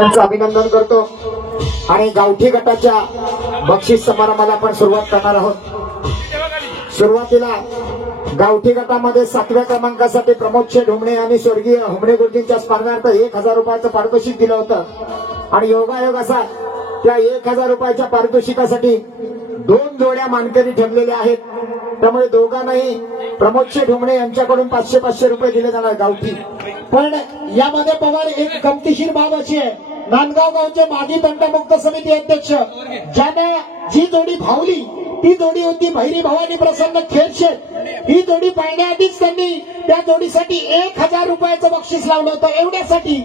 त्यांचं अभिनंदन करतो आणि गावठी गटाच्या बक्षीस समारंभाला आपण सुरुवात करणार आहोत। सुरुवातीला गावठी गटामध्ये 7व्या क्रमांकासाठी प्रमोद ढोमणे आणि स्वर्गीय हुमणे गुरुजींच्या स्मरणार्थ 1000 रुपयाचं पारितोषिक दिलं होतं आणि योगायोग असा त्या 1000 रुपयाच्या पारितोषिकासाठी 2 जोड्या मानकरी ठरलेल्या आहेत। त्यामुळे दोघांनाही प्रमोद ढोमणे यांच्याकडून 500 रुपये दिले जाणार गावठी। पण यामध्ये पवार एक गमतीशीर बाब अशी आहे, नांदगाव गावचे माजी तंटमुक्त समिती अध्यक्ष ज्याने जी जोडी भावली ती जोडी होती भैरी भवानी प्रसन्न खेळशेत। ही जोडी पाळण्याआधीच त्यांनी त्या जोडीसाठी 1000 रुपयाचं बक्षीस लावलं होतं। एवढ्यासाठी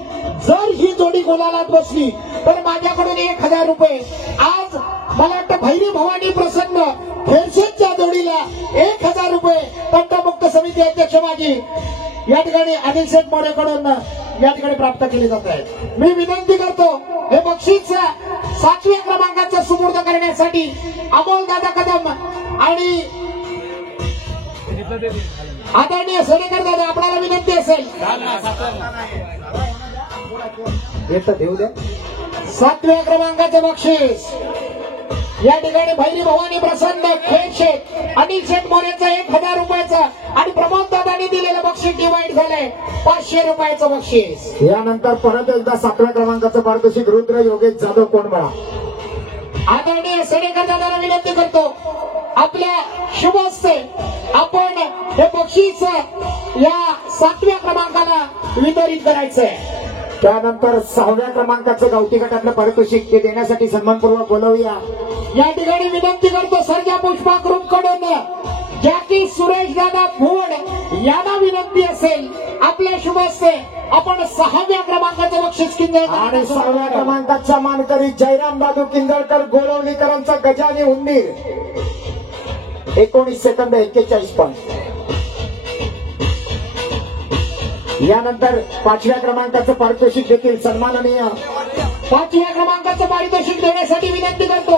जर ही जोडी गुलालात बसली तर माझ्याकडून 1000 रुपये। आज मला वाटतं भैरी भवानी प्रसन्न खेळशेतच्या जोडीला 1000 रुपये तंटमुक्त समिती अध्यक्ष माजी या ठिकाणी अनिल शेठ मोरेकडून या ठिकाणी प्राप्त केले जात आहे। मी विनंती करतो हे बक्षीस 7व्या क्रमांकाचं सुपूर्द करण्यासाठी अमोल दादा कदम आणि आदरणीय सोनेकर दादा आपल्याला विनंती असेल देऊ द्या। 7व्या क्रमांकाचं बक्षीस या ठिकाणी भैरी भवानी प्रसन्न खेळशेत अनिल शेठ मोरेचं 1000 रुपयाचं आणि प्रमोद दादांनी दिलेलं बक्षीस डिवाइड झालंय 500 रुपयाचं बक्षीस। यानंतर परत एकदा 7व्या क्रमांकाचं पारितोषिक रुद्र योगेश जाधव कोंडबळा। आदरणीय सोनेकर दादाला विनंती करतो आपल्या शुभ हस्ते आपण हे बक्षीस या 7व्या क्रमांकाला वितरित करायचंय। त्यानंतर 6व्या क्रमांकाचं गावठी गटातलं पारितोषिक ते देण्यासाठी सन्मानपूर्वक बोलवूया। या ठिकाणी विनंती करतो सर्जा पुष्पा ग्रुप कडून जॅकी सुरेश दादा भोड यांना विनंती असेल आपल्या शुभ हस्ते आपण 6व्या क्रमांकाचं बक्षीस आणि 7व्या क्रमांकाचा मानकरी जयराम दादू किंदळकर गोळवलीकरांचा गजानी उंदीर 19 सेकंद 41 पॉईंट। यानंतर 5व्या क्रमांकाचं पारितोषिक देखील सन्माननीय 5व्या क्रमांकाचं पारितोषिक देण्यासाठी विनंती करतो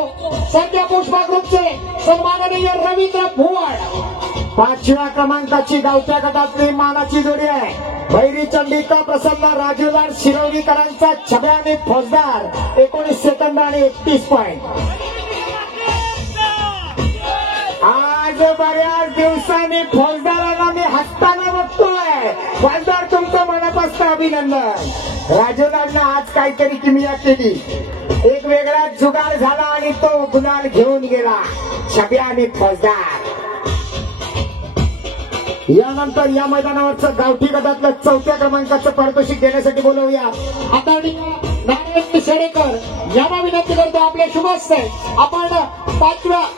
संजय पुष्पा ग्रुपचे सन्माननीय रवींद्र भुवड। 5व्या क्रमांकाची गावच्या गटातली मानाची जोडी आहे भैरी चंडिका प्रसन्न राजूलाल शिरवलीकरांचा छब्या आणि फौजदार 19 सेकंद आणि 31 पॉईंट। आज बऱ्याच दिवसांनी फौजदारांना मी हसताना बघतोय। फौजदार तुमचं मनापासून अभिनंदन। राजूलालनं आज काहीतरी किमया केली, एक वेगळा जुगार झाला आणि तो गुलाल घेऊन गेला छब्या आणि फौजदार। यानंतर या मैदानावरचं गावठी गटातलं 4थ्या क्रमांकाचं पारितोषिक देण्यासाठी बोलवूया आदरणीय नारायण शेडेकर यांना विनंती करतो आपल्या शुभ हस्ते आपण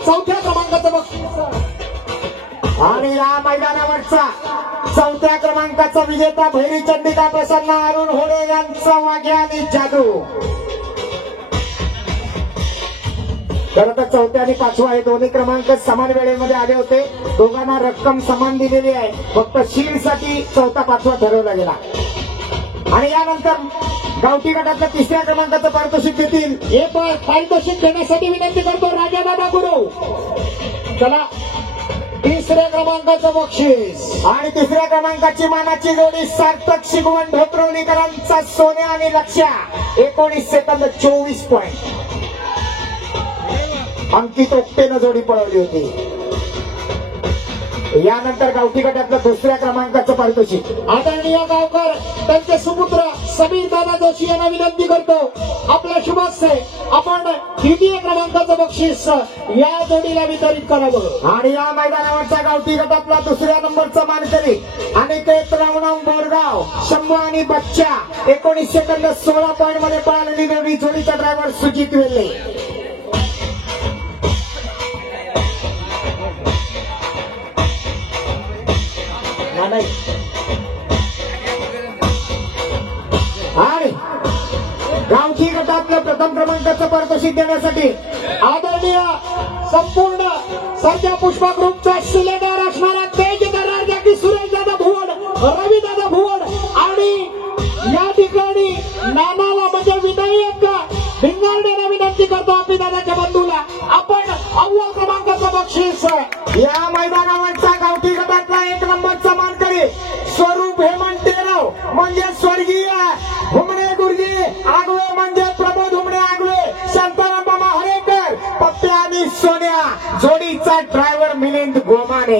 4थ्या क्रमांकाचं बक्षीस आणि या मैदानावरचा 4थ्या क्रमांकाचा विजेता भैरी चंडिका प्रसन्न अरुण होडे यांचा वाघ्या आणि जादू। खरं तर 4थ्या आणि 5वा हे दोन्ही क्रमांक समान वेळेमध्ये आले होते। दोघांना रक्कम समान दिलेली आहे, फक्त शील्डसाठी 4था 5वा ठरवला गेला। आणि यानंतर गावठी गटातल्या 3ऱ्या क्रमांकाचं पारितोषिक देतील हे पारितोषिक देण्यासाठी विनंती करतो राजादादा गुरु। चला 3ऱ्या क्रमांकाचं बक्षीस आणि 3ऱ्या क्रमांकाची मानाची जोडी सार्थक शिगवण ढोत्रवलीकरांचा सोन्या आणि लक्ष्या 19 सेकंद 24 पॉईंट। अंकित ओक्टेनं जोडी पळवली होती। यानंतर गावठी गटातलं 2ऱ्या क्रमांकाचं पारितोषिक आदरणीय गावकर त्यांचे सुपुत्र समीर दादा जोशी यांना विनंती करतो आपल्या शुभ हस्ते आपण 3य क्रमांकाचं बक्षीस या जोडीला वितरित करावं। आणि या मैदानावरच्या गावठी गटातला 2ऱ्या नंबरचा मानकरी अनिकेत रावणाम बोरगाव शंभू आणि बच्चा 19 सेकंद 16 पॉईंट मध्ये पळालेली जोडी। जोडीचा ड्रायव्हर सुजित वेल्ले। आणि गावठी गटातलं प्रथम क्रमांकाचं पारितोषिक देण्यासाठी आदरणीय संपूर्ण सर्जा पुष्पा ग्रुपचा शिलेदार असणारा तेज दरार जॅकी सुरेश दादा भुवड रवी दादा भुवड आणि या ठिकाणी नानाला म्हणजे विनायक भिंगारडेला विनंती करतो आपली दादाच्या बंधूला आपण 9व्या क्रमांकाचं बक्षीस या मैदानावरचा गावठी गटातला 1 नंबरचा मानकरी स्वरूप हेमंत टेराव म्हणजे स्वर्गीय हुमणे गुरुजी आगवे सोन्या जोडीचा ड्रायव्हर मिलिंद गोमाने